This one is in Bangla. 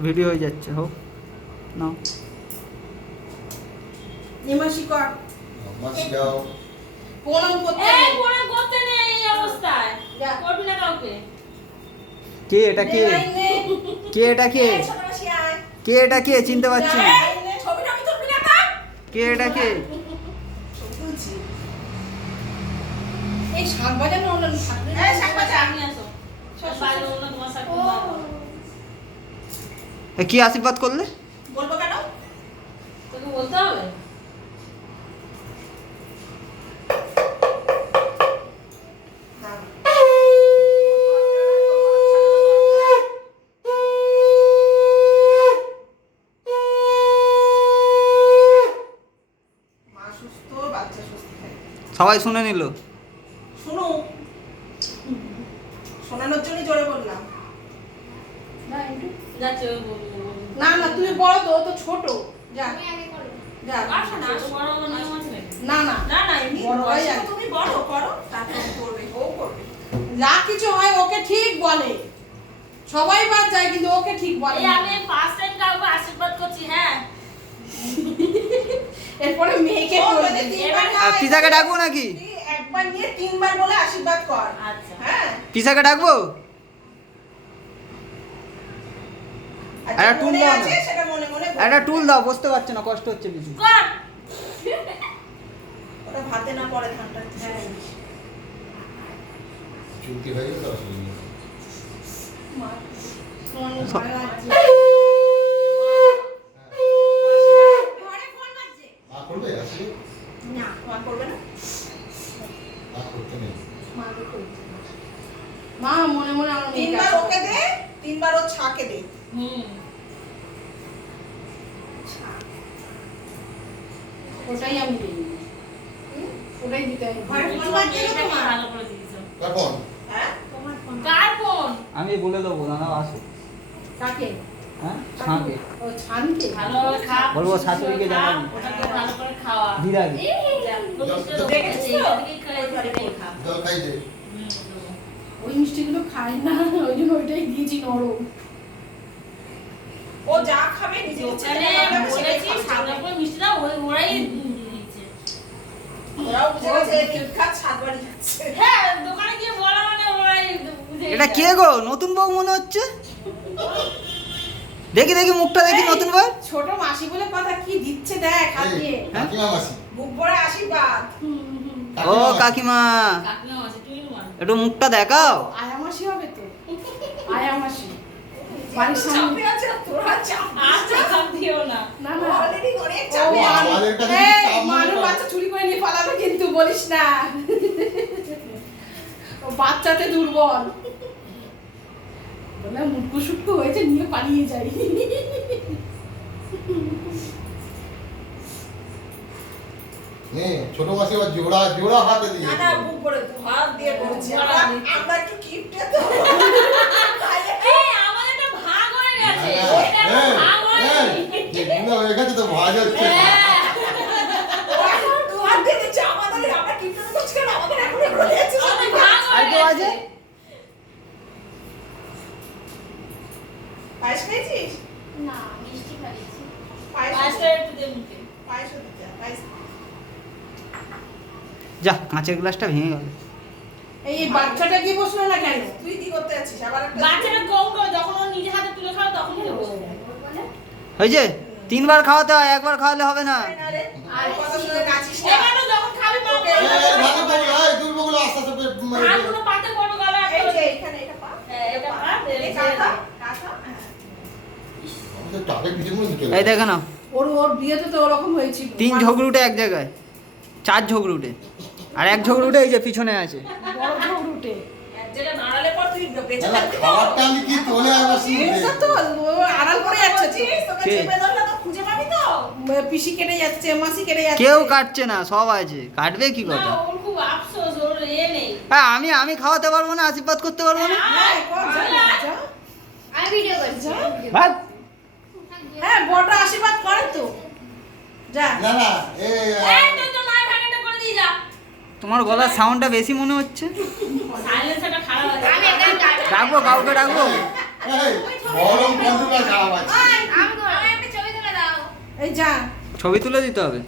ভিডিও হয়ে যাচ্ছে, হোক নাও। নিমাসি কর, মাসি যাও। প্রণাম করতে এই নেই। প্রণাম করতে নেই এই অবস্থায়। যা। করবি না কাউকে। কে এটা কে? নে, নে। কে এটা কে? এই ছোট মাসি আয়। কে এটা কে? চিনতে পারছি না। এই নে, ছবিটা আমি তুলবি না তা? কে এটা কে? ছবি তুলছি। এই শাক বাজানো অন্যান্য শাক। এই শাক বাজা নিয়ে আসো। সব বাইরে অন্য তোমার শাক বাজা। কি আশীর্বাদ করলে? বলবো কেন? তোকে বলতে হবে। না। মা সুস্থ, বাচ্চা সুস্থ থাকে। সবাই শুনে নিল। শোনো, শোনানোর জন্য জোরে বললাম। যাচ্ছে ওই বলবো। না না, তুমি বড় তো, ও তো ছোট। যা যা। আসো না, আসো, বড় বড় নিয়ম আছে নাকি? না না না না, এমনি বড় ভাই বয়সে আছে। তো তুমি বড় করো, তারপরে করবে, ও করবে। যা কিছু হয় ওকে ঠিক বলে। সবাই বাদ যায় কিন্তু ওকে ঠিক বলে এই না। আমি ফার্স্ট টাইম কাউকে আশীর্বাদ করছি, হ্যাঁ। এরপরে মেয়েকে বলবে এবার পিসাকে ডাকবো নাকি? একবার নিয়ে তিনবার বলে আশীর্বাদ কর। আচ্ছা। হ্যাঁ। পিসাকে ডাকবো? আর একটা যেটা টুল মনে দাও না। আছে সেটা মনে মনে বলবে। একটা টুল দাও, বসতে পারছে না, কষ্ট হচ্ছে বেশি। কর। ওরা ভাতে না পড়ে ঠান্ডা। হ্যাঁ। চুলকি হয়ে গেছে আসলে। মা তোমার ভালো লাগছে। ঘরে ফোন বাজছে। মা করবে আসলে? না, মা করবে না। মা করতে নেই। মাকে করতে হবে। মা মনে মনে আমার তিনবার ওকে দে, তিনবার ও ছাকে দে। হুম। ওটাই আমি দিই। ওটাই দিতে হবে। ঘরে ফোন ফোন বাজছে না এটাকে তোমার? ভালো করে দিয়েছো। কখন? হ্যাঁ? তোমার ফোন। কার ফোন? আমি বলে দেবো, দাদা আসো। কাকে? হ্যাঁ, ছাঁকে ও ছানতে। ভালোভাবে খা। বলবো শাশুড়িকে খা, জানাবি। ওটাকে ভালো করে খাওয়া। বিরাগি। যা, তোর মিষ্টি তো দেখেছিস তো? এইটা থেকেই খাই, এইটা থেকেই খা। জল খাই দে। হুম, দেবো। ওই মিষ্টিগুলো খাই না, ওই জন্য ওইটাই দিয়েছি নরম। ও যা খাবে নিজে ইচ্ছে ওখানে করে খাবে, সেটাই বলেছি খাবে। সাদা করে মিষ্টিটা ওরাই দিয়ে দিচ্ছে। ওরাও বুঝে গেছে এই খাত স্বাদ বাড়ি যাচ্ছে। হ্যাঁ, দোকানে গিয়ে বলা মানে ওরাই বুঝে এটা যায়। কে গো? নতুন বউ মনে হচ্ছে। দেখি দেখি মুখটা দেখি নতুন বউ। ছোট মাসি বলে কথা কি দিচ্ছে দেখ হাত এই, দিয়ে। কাকিমা মাসি। বুক ভরে আশীর্বাদ। ও কাকিমা মাসি। কাকিমা, কাকিমা আছে, টুইন মা। একটু মুখটা দেখাও। আয়া মাসি হবে তো। আয়া মাসি। বাড়ির সামনে। চাপে আছে আর তোরা চাপ আচ্ছা, চাপ দিও না। না না। অলরেডি অনেক চাপে ও, আছে। আমাদের কাছে এই, চাপ মনে মানুষ করে। বাচ্চা চুরি করে নিয়ে পালাবে কিন্তু বলিস না। ও বাচ্চাতে দুর্বল। বলে মুটকু সুটকু হয়েছে নিয়ে পালিয়ে যাই। নে, ছোট মাসি আবার জোড়া জোড়া হাতে দিয়ে না না বুক করে দু হাত দিয়ে বলছি আমরা আমরা একটু কিপটে তো এই, আমাদের তো ভাগ হয়ে গেছে। হ্যাঁ, ওইটা তো ভাগ হয়নি। যেগুলো হয়ে গেছে তো ভাজ হচ্ছে না। হ্যাঁ। ও এখন দু হাত দিয়ে দিচ্ছে আমাদের আমরা কিপটে তো করছি কেন আমাদের এখন এগুলো হয়েছে আমাদের ভাগ আর হয়ে কেউ আছে? গেছে। পায়েস খেয়েছিস? না মিষ্টি খাইছি। পায়েস পাঁচটা একটু দে মুখে। পায়েস দিতে পায়েস। যা, কাঁচের গ্লাসটা ভেঙে গেল। এই বাচ্চাটা কি বসলো না কেন? তুই কি করতে যাচ্ছিস আবার একটা বাচ্চাটা কম করে যখন ও নিজে হাতে তুলে খাও তখন খেয়ে বসে যায়। হয়েছে? 3 বার খাওয়াতে হয়, একবার খাওয়ালে হবে না। আর কথা শুনে নাচিস না এবার তো যখন খাবি মা এই, এই, ভাতে বগুলো, এই, দুল বগুলো আস্তে আস্তে ধানগুলো পাতে বড় গলা এই একটা যে এখানে এটা পা হ্যাঁ, এটা পা, এই এই কাকা যে- কাকা আমাদের টাকে পিছনে মধ্যে চলে এই দেখে নাও, ওর ওর বিয়েতে তো ওরকম হয়েছিল। 3 ঝগড়ুটে এক জায়গায়, 4 ঝগড়ুটে, আর 1 ঝগড়ুটে এই যে পিছনে আছে। বড় ঝগড়ুটে। এক জায়গায় দাঁড়ালে পর তুই বেঁচে না, থাকবি তো খাবারটা আমি কি তোলে আর বসি এটা তো ও আড়াল করে যাচ্ছে তো। তোকে কে? চেপে ধরলে তো খুঁজে পাবি তো পিসি কেটে যাচ্ছে, মাসি কেটে যাচ্ছে। কেউ কাটছে না, সব আছে, কাটবে কি না, কথা? ওর খুব আফসোস, ওর এ নেই। হ্যাঁ, আমি খাওয়াতে পারবো না, আশীর্বাদ করতে পারবো না। হ্যাঁ, কর, যা, যা। আমি ভিডিও করছি। ভাত। হ্যাঁ, বড় আশীর্বাদ করে তো। যা। না না এই তো তো মায়ের ভাগেটা করে দিয়ে যা। তোমার গলার সাউন্ডটা বেশি মনে হচ্ছে। সাইলেন্সারটা খারাপ আছে। আমি একটা ডাকবো, কাউকে ডাকবো? এই গরম কন্ট্রোল খারাপ আছে আমি একটা ছবি তুলে দাও। এই যা ছবি তুলে দিতে হবে